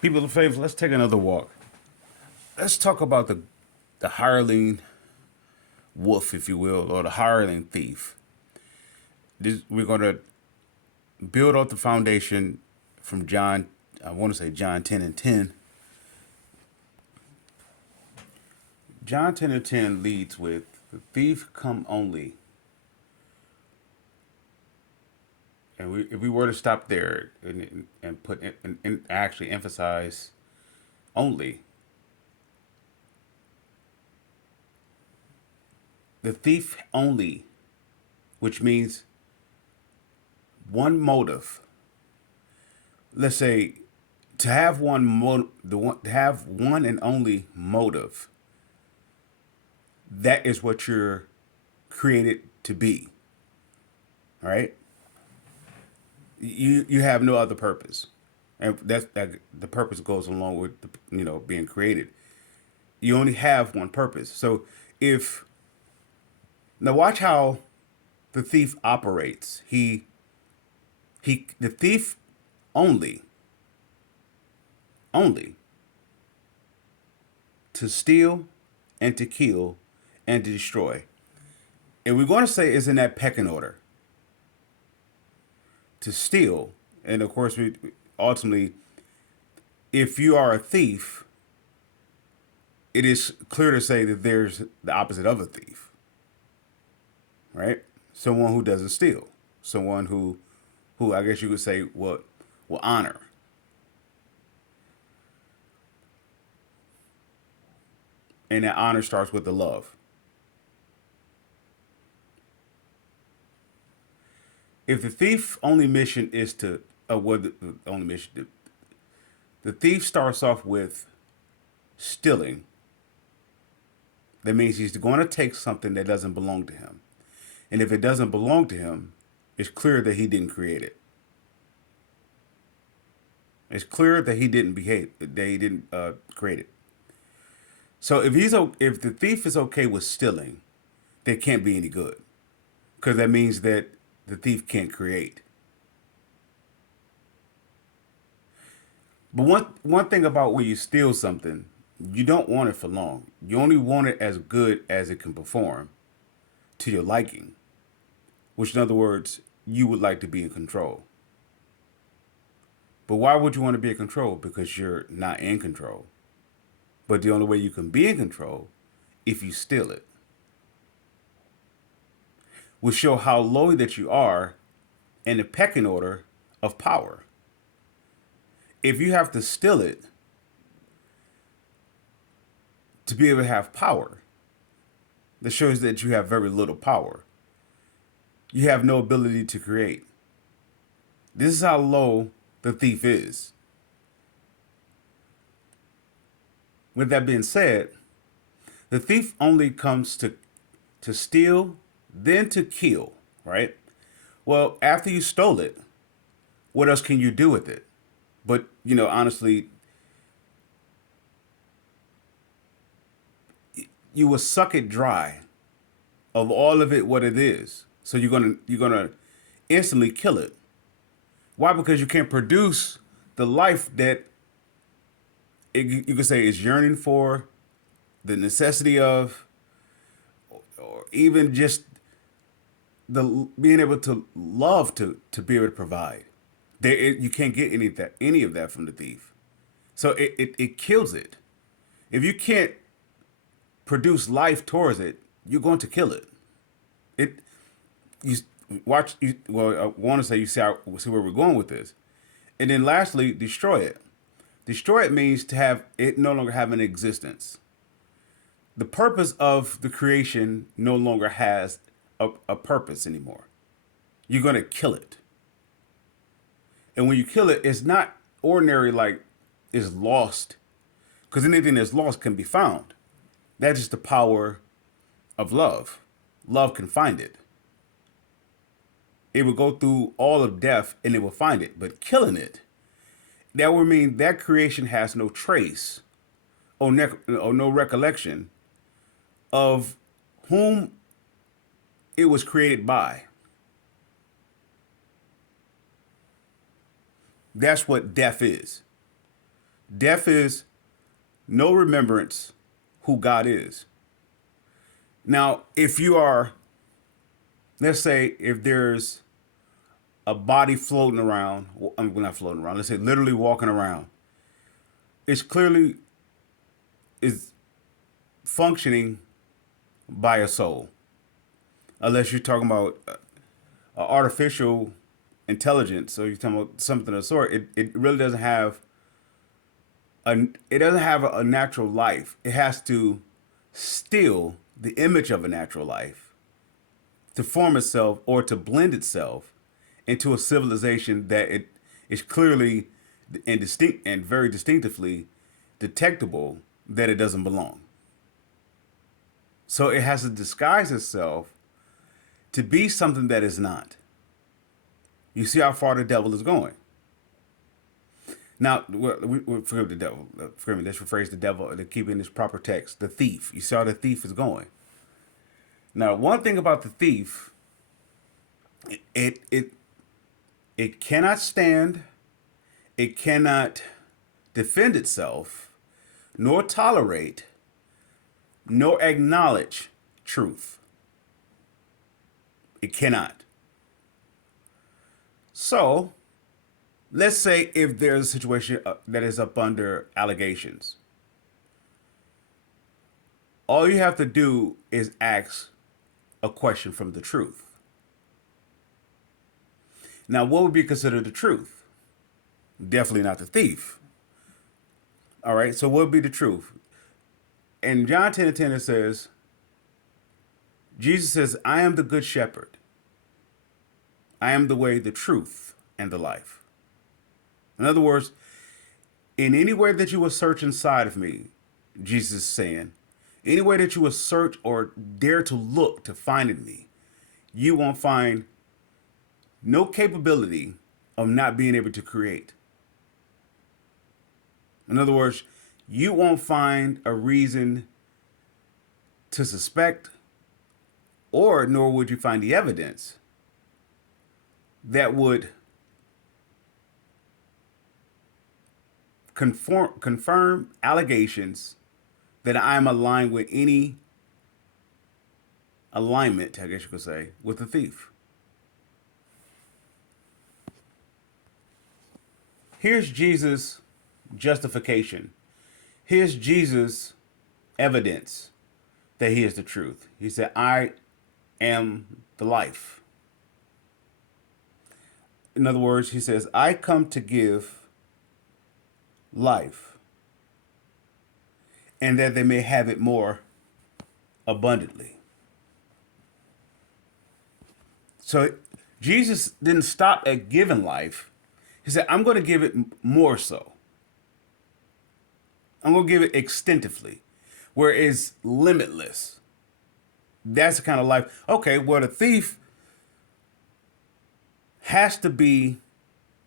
People of faith, let's take another walk. Let's talk about the hireling wolf, if you will, or the hireling thief. We're going to build up the foundation from John, I want to say John 10 and 10. John 10 and 10 leads with, the thief come only. And if we were to stop there and put and actually emphasize only, the thief only, which means one motive. Let's say to have to have one and only motive. That is what you're created to be. All right. You have no other purpose, and that the purpose goes along with being created. You only have one purpose. So if now watch how the thief operates. The thief only only to steal and to kill and to destroy. And we're going to say is in that pecking order. To steal, and of course we ultimately, if you are a thief, it is clear to say that there's the opposite of a thief, right? Someone who doesn't steal, someone who I guess you could say will honor. And that honor starts with the love. If the thief only mission is to, what the only mission, the thief starts off with stealing. That means he's going to take something that doesn't belong to him. And if it doesn't belong to him, it's clear that he didn't create it. It's clear that he didn't create it. So if the thief is okay with stealing, there can't be any good, because that means that the thief can't create. But one thing about when you steal something, you don't want it for long. You only want it as good as it can perform to your liking, which in other words, you would like to be in control. But why would you want to be in control? Because you're not in control. But the only way you can be in control if you steal it will show how low that you are in the pecking order of power. If you have to steal it to be able to have power, that shows that you have very little power. You have no ability to create. This is how low the thief is. With that being said, the thief only comes to steal, then to kill, right? Well, after you stole it, what else can you do with it? But, honestly, you will suck it dry of all of it what it is. So you're gonna instantly kill it. Why? Because you can't produce the life that you could say is yearning for, the necessity of, or even just the being able to love to be able to provide. You can't get any of that from the thief. So it kills it. If you can't produce life towards it, you're going to kill it. It you watch. Well, I want to say you see where we're going with this, and then lastly, destroy it. Destroy it means to have it no longer have an existence. The purpose of the creation no longer has a purpose anymore. You're going to kill it. And when you kill it, it's not ordinary like it's lost, because anything that's lost can be found. That's just the power of love. Love can find it. It will go through all of death and it will find it. But killing it, that would mean that creation has no trace or no recollection of whom it was created by. That's what death is. Death is no remembrance who God is. Now, if you are, let's say, if there's a body floating around, I'm not floating around, let's say literally walking around, it's clearly is functioning by a soul. Unless you're talking about artificial intelligence, so you're talking about something of the sort, it really doesn't have it doesn't have a natural life. It has to steal the image of a natural life to form itself or to blend itself into a civilization that it is clearly and distinct and very distinctively detectable that it doesn't belong. So it has to disguise itself to be something that is not. You see how far the devil is going. Now, we forgive the devil. Forgive me. Let's rephrase the devil to keep in this proper text. The thief. You see how the thief is going. Now, one thing about the thief, it it it cannot stand. It cannot defend itself, nor tolerate, nor acknowledge truth. It cannot. So, let's say if there's a situation that is up under allegations, all you have to do is ask a question from the truth. Now, what would be considered the truth? Definitely not the thief. All right, so what would be the truth? In John 10 and 10, it says, Jesus says, I am the good shepherd. I am the way, the truth, and the life. In other words, in any way that you will search inside of me, Jesus is saying, any way that you will search or dare to look to find in me, you won't find no capability of not being able to create. In other words, you won't find a reason to suspect, or nor would you find the evidence that would confirm allegations that I am aligned with any alignment, I guess you could say, with the thief. Here's Jesus' justification. Here's Jesus' evidence that he is the truth. He said, I am the life. In other words, he says, I come to give life, and that they may have it more abundantly. So Jesus didn't stop at giving life. He said, I'm going to give it more so. I'm going to give it extensively, where it's limitless. That's the kind of life. Okay, well, the thief has to be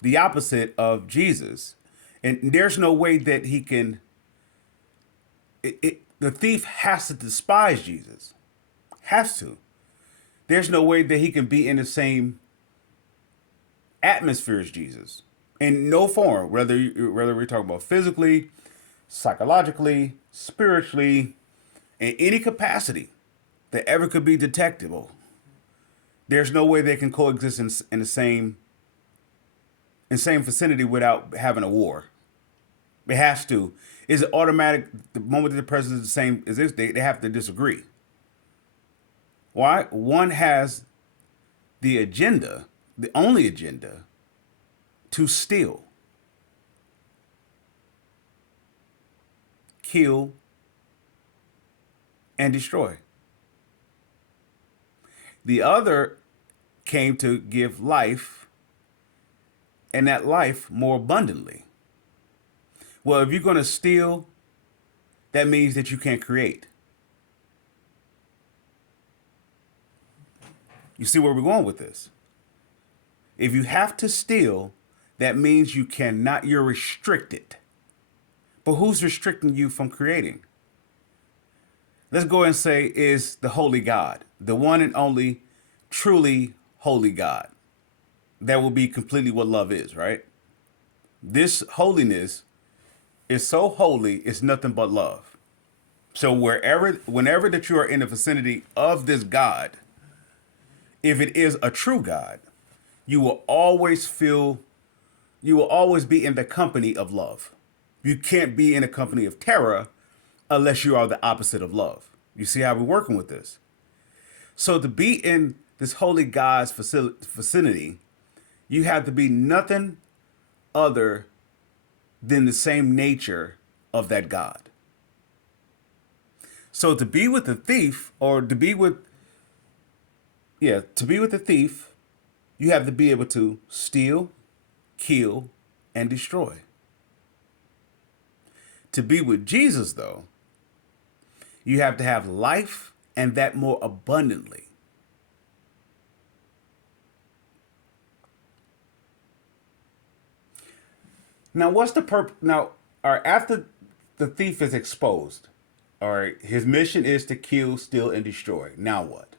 the opposite of Jesus. And there's no way that he can. The thief has to despise Jesus. Has to. There's no way that he can be in the same atmosphere as Jesus. In no form, whether we're talking about physically, psychologically, spiritually, in any capacity that ever could be detectable. There's no way they can coexist in the same vicinity without having a war. It has to. Is it automatic the moment that the president is the same as this? They have to disagree. Why? One has the agenda, the only agenda, to steal, kill, and destroy. The other came to give life, and that life more abundantly. Well, if you're going to steal, that means that you can't create. You see where we're going with this? If you have to steal, that means you cannot, you're restricted. But who's restricting you from creating? Let's go and say is the holy God, the one and only truly holy God. That will be completely what love is, right? This holiness is so holy, it's nothing but love. So whenever that you are in the vicinity of this God, if it is a true God, you will always feel, you will always be in the company of love. You can't be in a company of terror unless you are the opposite of love. You see how we're working with this? So to be in this holy God's vicinity, you have to be nothing other than the same nature of that God. So to be with the thief, or to be with, yeah, to be with the thief, you have to be able to steal, kill, and destroy. To be with Jesus, though, you have to have life and that more abundantly. Now, what's the purpose? Now, all right, after the thief is exposed, all right, his mission is to kill, steal, and destroy. Now what?